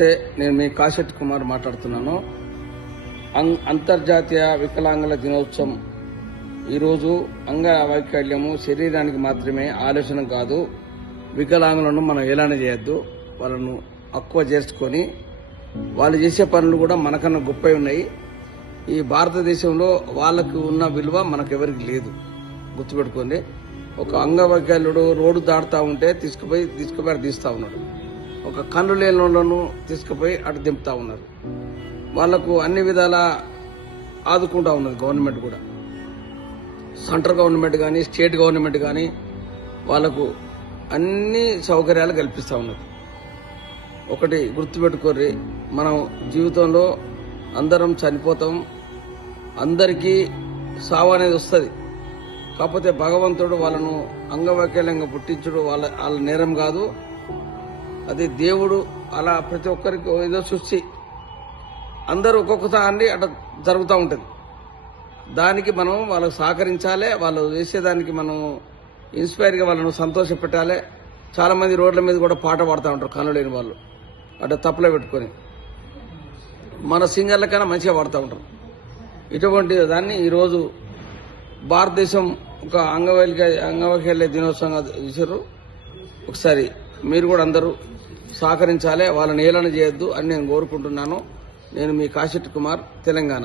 నేను మీ కాశెట్టి కుమార్ మాట్లాడుతున్నాను. అంతర్జాతీయ వికలాంగుల దినోత్సవం ఈరోజు. అంగవైకల్యము శరీరానికి మాత్రమే, ఆలోచన కాదు. వికలాంగులను మనం ఏలానే చేయొద్దు. వాళ్ళను అక్కువ చేసుకొని వాళ్ళు చేసే పనులు కూడా మనకన్నా గొప్పవి ఉన్నాయి. ఈ భారతదేశంలో వాళ్ళకు ఉన్న విలువ మనకెవరికి లేదు. గుర్తుపెట్టుకోండి. ఒక అంగవైకల్యుడు రోడ్డు దాడుతూ ఉంటే తీసుకుపోయి తీస్తూ ఉన్నాడు. ఒక కన్ను లేని వాళ్ళను తీసుకుపోయి అటు దింపుతా ఉన్నారు. వాళ్లకు అన్ని విధాలా ఆదుకుంటా ఉన్నది గవర్నమెంట్ కూడా. సెంట్రల్ గవర్నమెంట్ కానీ స్టేట్ గవర్నమెంట్ కానీ వాళ్లకు అన్ని సౌకర్యాలు కల్పిస్తూ ఉన్నది. ఒకటి గుర్తుపెట్టుకోర్రి, మనం జీవితంలో అందరం చనిపోతాం. అందరికీ సావు అనేది వస్తుంది. కాకపోతే భగవంతుడు వాళ్ళను అంగవైకల్యంగా పుట్టించుడు వాళ్ళ నేరం కాదు. అది దేవుడు అలా ప్రతి ఒక్కరికి ఏదో సృష్టి. అందరూ ఒక్కొక్కసారి అట్లా జరుగుతూ ఉంటుంది. దానికి మనం వాళ్ళకు సహకరించాలి. వాళ్ళు చేసేదానికి మనం ఇన్స్పైర్గా వాళ్ళను సంతోష పెట్టాలి. చాలా మంది రోడ్ల మీద కూడా పాట పాడుతూ ఉంటారు కన్ను లేని వాళ్ళు, అట్లా తప్పులో పెట్టుకొని. మన సింగర్లకైనా మంచిగా పాడుతూ ఉంటారు. ఇటువంటి దాన్ని ఈరోజు భారతదేశం ఒక అంగవైకల్య దినోత్సవంగా చేశారు. ఒకసారి మీరు కూడా అందరూ సహకరించాలి. వాళ్ళని ఏలన చేయొద్దు అని నేను కోరుకుంటున్నాను. నేను మీ కాశెట్టి కుమార్, తెలంగాణ.